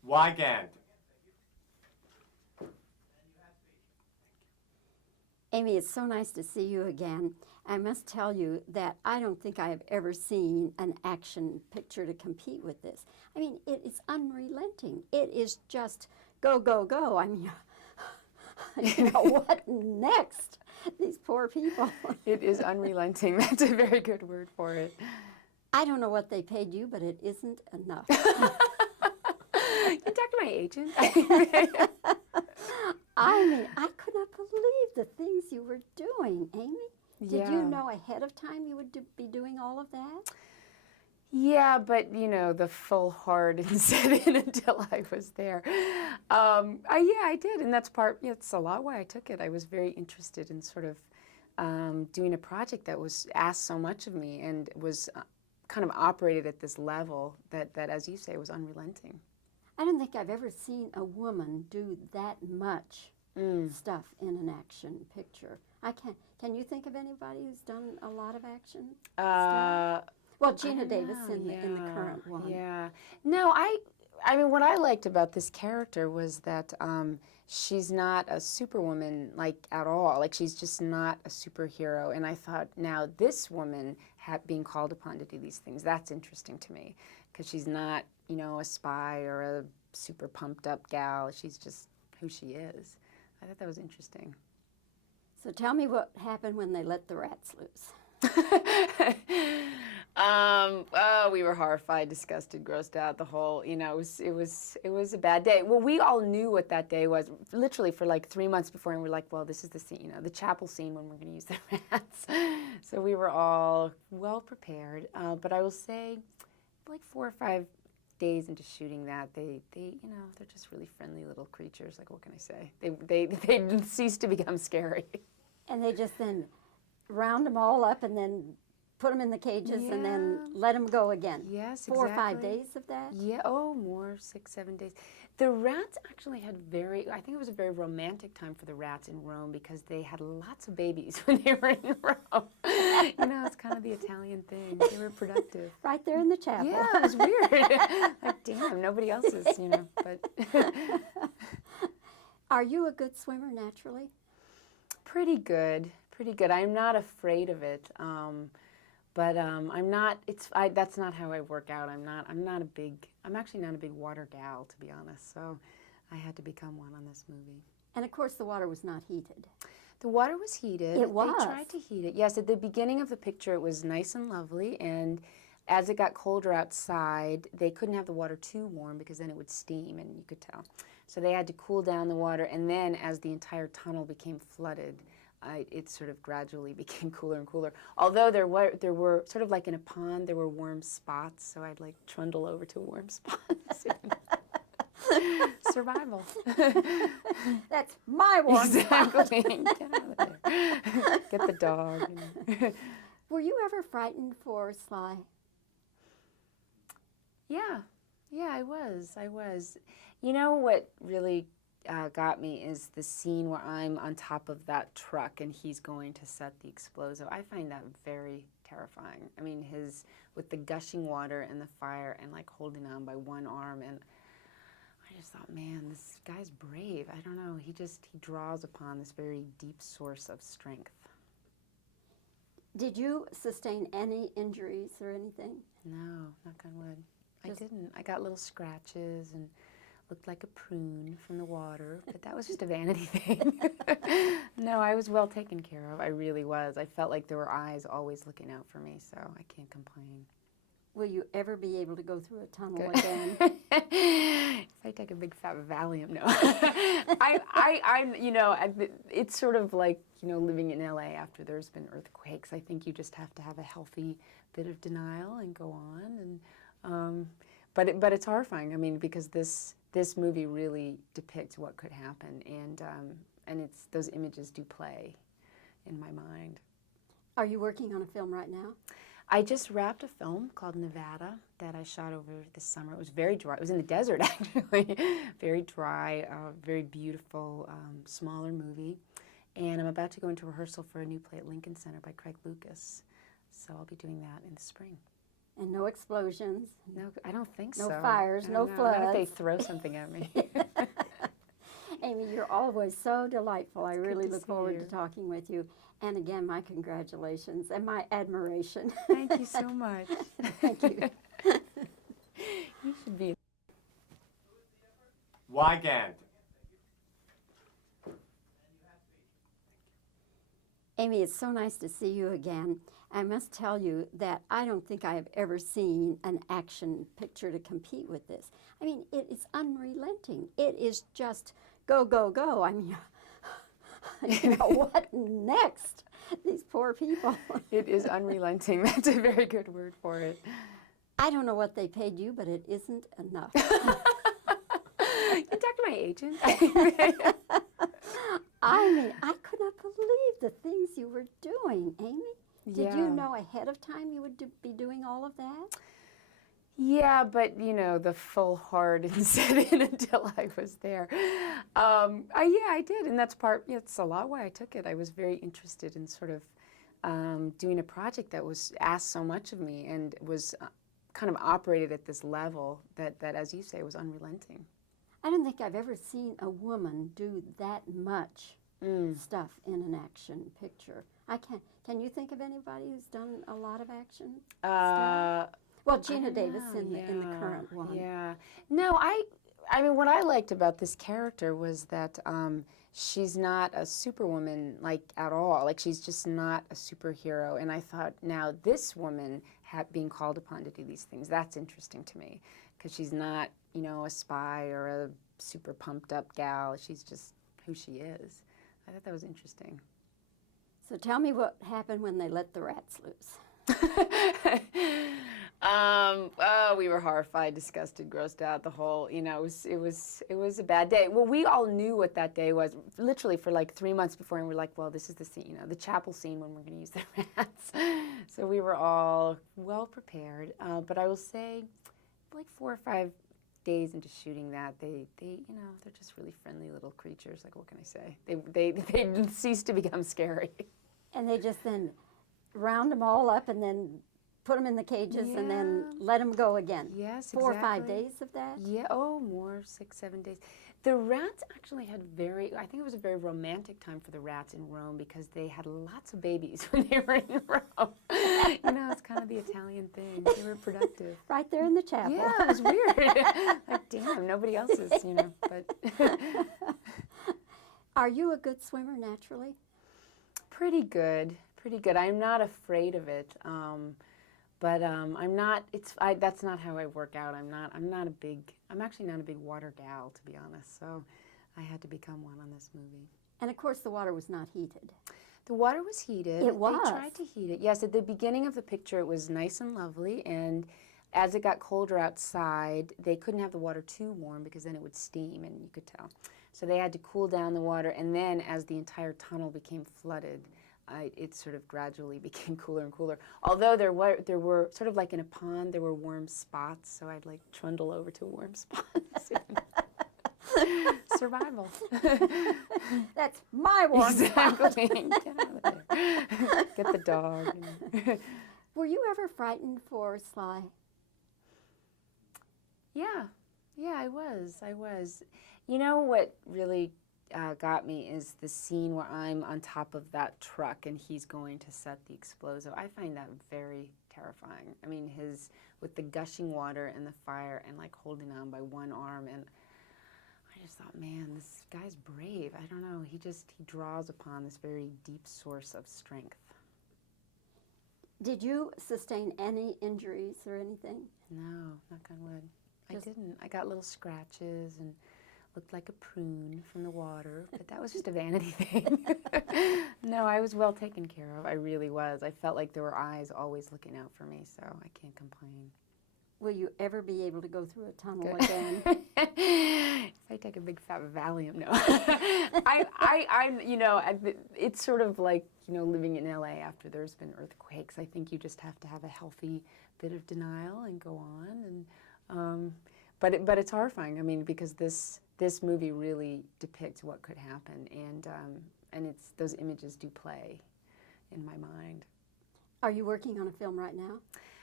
Wygant. Amy, it's so nice to see you again. I must tell you that I don't think I have ever seen an action picture to compete with this. I mean, it is unrelenting. It is just go, go, go. I mean, what next? These poor people. It is unrelenting. That's a very good word for it. I don't know what they paid you, but it isn't enough. You can talk to my agent. I mean, I could not believe the things you were doing, Amy. Did you know ahead of time you would be doing all of that? Yeah, but the full heart didn't set in until I was there. I did, and it's a lot why I took it. I was very interested in sort of doing a project that was asked so much of me and was kind of operated at this level that, as you say, was unrelenting. I don't think I've ever seen a woman do that much stuff in an action picture. Can you think of anybody who's done a lot of action stuff? Well, Gina Davis in the current one. Yeah. No, I mean, what I liked about this character was that she's not a superwoman, like, at all. Like, she's just not a superhero. And I thought, now, this woman being called upon to do these things, that's interesting to me. Because she's not, a spy or a super pumped up gal. She's just who she is. I thought that was interesting. So tell me what happened when they let the rats loose. We were horrified, disgusted, grossed out. The whole, it was a bad day. Well, we all knew what that day was, literally for like 3 months before, and we're like, well, this is the scene, the chapel scene when we're going to use the rats. So we were all well prepared. But I will say, like 4 or 5 days into shooting that, they're just really friendly little creatures. Like, what can I say? They cease to become scary. And they just then round them all up and then put them in the cages and then let them go again. Yes, 4 or 5 days of that? Yeah, more, 6, 7 days. The rats actually had I think it was a very romantic time for the rats in Rome because they had lots of babies when they were in Rome. It's kind of the Italian thing. They were productive. Right there in the chapel. Yeah, it was weird. Like, damn, nobody else is, but. Are you a good swimmer naturally? Pretty good. I'm not afraid of it. But I'm not. That's not how I work out. I'm actually not a big water gal, to be honest. So I had to become one on this movie. And of course, the water was not heated. The water was heated. It was. They tried to heat it. Yes, at the beginning of the picture, it was nice and lovely. And as it got colder outside, they couldn't have the water too warm because then it would steam, and you could tell. So they had to cool down the water. And then, as the entire tunnel became flooded, it sort of gradually became cooler and cooler. Although there were sort of like in a pond, there were warm spots, so I'd like trundle over to a warm spot. Survival. That's my warm spot. Exactly. Get out of there. Get the dog. Were you ever frightened for Sly? Yeah, I was. You know what really got me is the scene where I'm on top of that truck and he's going to set the explosive. I find that very terrifying. I mean, with the gushing water and the fire and like holding on by one arm, and I just thought, man, this guy's brave. I don't know. He draws upon this very deep source of strength. Did you sustain any injuries or anything? No, knock on wood. I didn't. I got little scratches and looked like a prune from the water, but that was just a vanity thing. No, I was well taken care of. I really was. I felt like there were eyes always looking out for me, so I can't complain. Will you ever be able to go through a tunnel again? If I take a big fat Valium, no. It's sort of like, living in LA after there's been earthquakes. I think you just have to have a healthy bit of denial and go on. And but it's horrifying. I mean, because this movie really depicts what could happen, and those images do play in my mind. Are you working on a film right now? I just wrapped a film called Nevada that I shot over this summer. It was very dry. It was in the desert, actually. Very dry, very beautiful, smaller movie. And I'm about to go into rehearsal for a new play at Lincoln Center by Craig Lucas. So I'll be doing that in the spring. And no explosions. No, I don't think No so. fires, I no don't know. Not if they floods. throw something at me. Amy, you're always so delightful. I It's good really to look see forward you. to talking with you. And again, my congratulations and my admiration. Thank you so much. Thank you. You should be. Wygant. Amy, it's so nice to see you again. I must tell you that I don't think I have ever seen an action picture to compete with this. I mean, it is unrelenting. It is just go, go, go. I mean, you know, what next? These poor people. It is unrelenting. That's a very good word for it. I don't know what they paid you, but it isn't enough. You talk to my agent. I mean, I could not believe the things you were doing, Amy. Did you Yeah. know ahead of time you would be doing all of that? Yeah, but you know, the full horror didn't set in until I was there. I did, and that's part. Yeah, it's a lot why I took it. I was very interested in sort of doing a project that was asked so much of me and was kind of operated at this level that, as you say, was unrelenting. I don't think I've ever seen a woman do that much stuff in an action picture. I can't. Can you think of anybody who's done a lot of action stuff? Well, Gina Davis in the current one. Yeah. No, I mean, what I liked about this character was that she's not a superwoman, like, at all. Like, she's just not a superhero. And I thought, now, this woman being called upon to do these things, that's interesting to me. Because she's not, you know, a spy or a super pumped up gal. She's just who she is. I thought that was interesting. So tell me what happened when they let the rats loose. We were horrified, disgusted, grossed out. The whole, you know, it was a bad day. Well, we all knew what that day was, literally for like 3 months before, and we're like, well, this is the scene, you know, the chapel scene when we're going to use the rats. So we were all well prepared. But I will say, like 4 or 5 days into shooting that, they you know, they're just really friendly little creatures. Like, what can I say? They cease to become scary. And they just then round them all up and then put them in the cages and then let them go again. Yes, 4 or 5 exactly. days of that? Yeah, more, 6, 7 days. The rats actually had I think it was a very romantic time for the rats in Rome because they had lots of babies when they were in Rome. You know, it's kind of the Italian thing. They were productive. Right there in the chapel. Yeah, it was weird. Like, damn, nobody else is, you know, but. Are you a good swimmer naturally? Pretty good. I'm not afraid of it. But I'm not. That's not how I work out. I'm actually not a big water gal, to be honest. So, I had to become one on this movie. And of course, the water was not heated. The water was heated. It was. They tried to heat it. Yes, at the beginning of the picture, it was nice and lovely. And as it got colder outside, they couldn't have the water too warm because then it would steam, and you could tell. So they had to cool down the water. And then, as the entire tunnel became flooded, it sort of gradually became cooler and cooler. Although there were sort of like in a pond, there were warm spots, so I'd like trundle over to a warm spot. Survival. That's my warm spot. Exactly. Get out of there. Get the dog. You know. Were you ever frightened for Sly? Yeah, I was. You know what really got me is the scene where I'm on top of that truck and he's going to set the explosive. I find that very terrifying. I mean, with the gushing water and the fire and like holding on by one arm, and I just thought, man, this guy's brave. I don't know. He draws upon this very deep source of strength. Did you sustain any injuries or anything? No, knock on wood. I didn't. I got little scratches and looked like a prune from the water, but that was just a vanity thing. No, I was well taken care of. I really was. I felt like there were eyes always looking out for me, so I can't complain. Will you ever be able to go through a tunnel again? If I take a big fat Valium, no. It's sort of like, you know, living in LA after there's been earthquakes. I think you just have to have a healthy bit of denial and go on. And but it's horrifying. I mean, because this movie really depicts what could happen, and those images do play in my mind. Are you working on a film right now?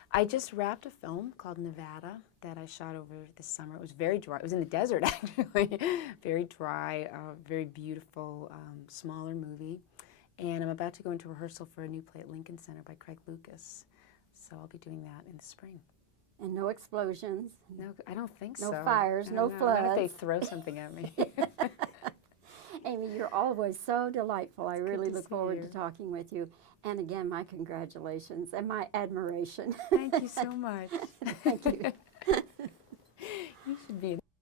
I just wrapped a film called Nevada that I shot over this summer. It was very dry. It was in the desert, actually. Very dry, very beautiful, smaller movie. And I'm about to go into rehearsal for a new play at Lincoln Center by Craig Lucas. So I'll be doing that in the spring. And no explosions. No, I don't think so. No fires, no floods. Not if they throw something at me. Amy, you're always so delightful. I really look forward you. to talking with you. And again, my congratulations and my admiration. Thank you so much. Thank you. You should be